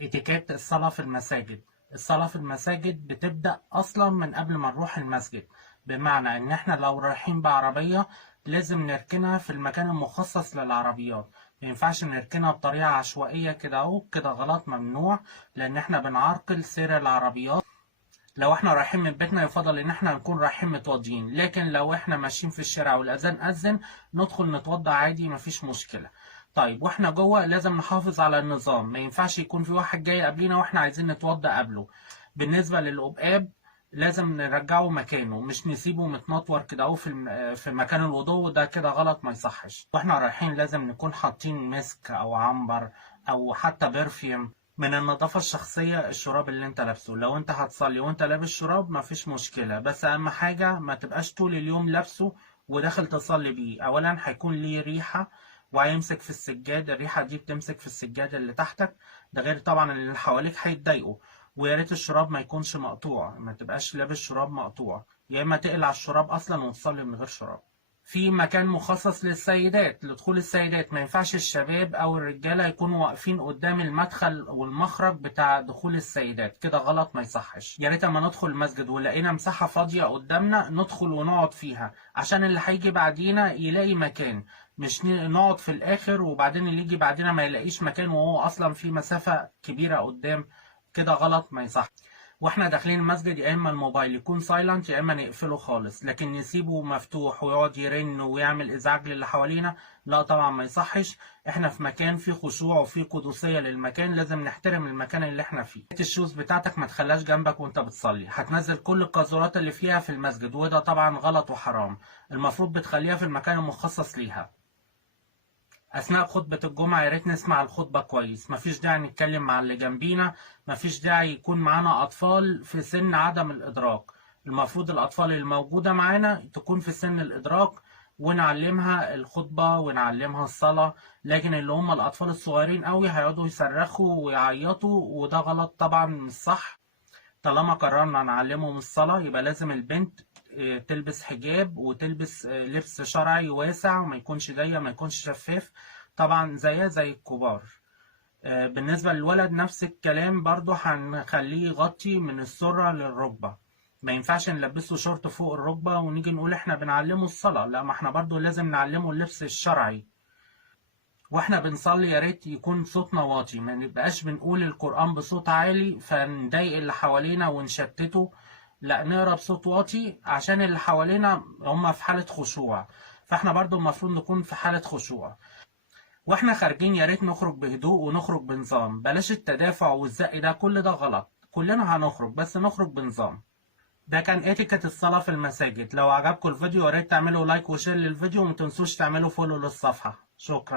اتيكيت الصلاة في المساجد. الصلاة في المساجد بتبدأ أصلا من قبل ما نروح المسجد، بمعنى إن إحنا لو رايحين بعربية لازم نركنها في المكان المخصص للعربيات. مينفعش نركنها بطريقة عشوائية كده أهو، كده غلط، ممنوع، لأن إحنا بنعرقل سير العربيات. لو احنا رايحين من بيتنا يفضل ان احنا نكون رايحين متوضيين، لكن لو احنا ماشيين في الشارع والاذان اذن ندخل نتوضى عادي مفيش مشكلة. طيب واحنا جوه لازم نحافظ على النظام، ما ينفعش يكون في واحد جاي قبلينا واحنا عايزين نتوضى قبله. بالنسبة للقبقاب لازم نرجعه مكانه، مش نسيبه متنطور كده اهو في مكان الوضوء، ده كده غلط ما يصحش. واحنا رايحين لازم نكون حاطين مسك او عنبر او حتى برفيوم. من النظافة الشخصية الشراب اللي انت لابسه، لو انت هتصلي وانت لابس شراب مفيش مشكلة، بس اهم حاجة ما تبقاش طول اليوم لابسه وداخل تصلي بيه. اولا هيكون ليه ريحة وهيمسك في السجاد، الريحة دي بتمسك في السجاد اللي تحتك، ده غير طبعا اللي حواليك هيتضايقوا. ويا ريت الشراب ما يكونش مقطوع، ما تبقاش لابس شراب مقطوع، يا اما تقلع الشراب اصلا وتصلي من غير شراب. في مكان مخصص للسيدات، لدخول السيدات، ما ينفعش الشباب او الرجاله يكونوا واقفين قدام المدخل والمخرج بتاع دخول السيدات، كده غلط ما يصحش. يا ريت اما ندخل المسجد ولقينا مساحه فاضيه قدامنا ندخل ونقعد فيها، عشان اللي هيجي بعدينا يلاقي مكان، مش نقعد في الاخر وبعدين اللي يجي بعدينا ما يلاقيش مكان وهو اصلا في مسافه كبيره قدام، كده غلط ما يصح. واحنا داخلين المسجد يا اما الموبايل يكون سايلنت يا اما نقفله خالص، لكن نسيبه مفتوح ويقعد يرن ويعمل ازعاج للي حوالينا، لا طبعا ما يصحش. احنا في مكان فيه خشوع وفيه قدسية للمكان، لازم نحترم المكان اللي احنا فيه. الشوز بتاعتك ما تخليهاش جنبك وانت بتصلي، هتنزل كل القاذورات اللي فيها في المسجد، وده طبعا غلط وحرام. المفروض بتخليها في المكان المخصص ليها. أثناء خطبة الجمعة يا ريت نسمع الخطبة كويس، مفيش داعي نتكلم مع اللي جنبينا، مفيش داعي يكون معانا أطفال في سن عدم الإدراك. المفروض الأطفال الموجودة معانا تكون في سن الإدراك ونعلمها الخطبة ونعلمها الصلاة، لكن اللي هم الأطفال الصغيرين قوي هيقعدوا يصرخوا ويعيطوا، وده غلط طبعا مش صح. طالما قررنا نعلمهم الصلاة يبقى لازم البنت تلبس حجاب وتلبس لبس شرعي واسع وما يكونش ضيق ما يكونش شفاف، طبعا زيها زي الكبار. بالنسبة للولد نفس الكلام برضو، هنخليه يغطي من السرة للركبة. ما ينفعش نلبسه شورت فوق الركبة ونيجي نقول احنا بنعلمه الصلاة، لا، ما احنا برضو لازم نعلمه اللبس الشرعي. واحنا بنصلي يا ريت يكون صوتنا واطي، ما نبقاش بنقول القرآن بصوت عالي فنضايق اللي حوالينا ونشتته، لا، نقرا بصوت واطي عشان اللي حوالينا هم في حالة خشوع، فاحنا برضو المفروض نكون في حالة خشوع. واحنا خارجين يا ريت نخرج بهدوء ونخرج بنظام، بلاش التدافع والزق، ده كل ده غلط، كلنا هنخرج بس نخرج بنظام. ده كان اتيكيت الصلاة في المساجد. لو عجبكم الفيديو يا ريت تعملوا لايك وشير للفيديو، ومتنسوش تعملوا فولو للصفحة. شكرا.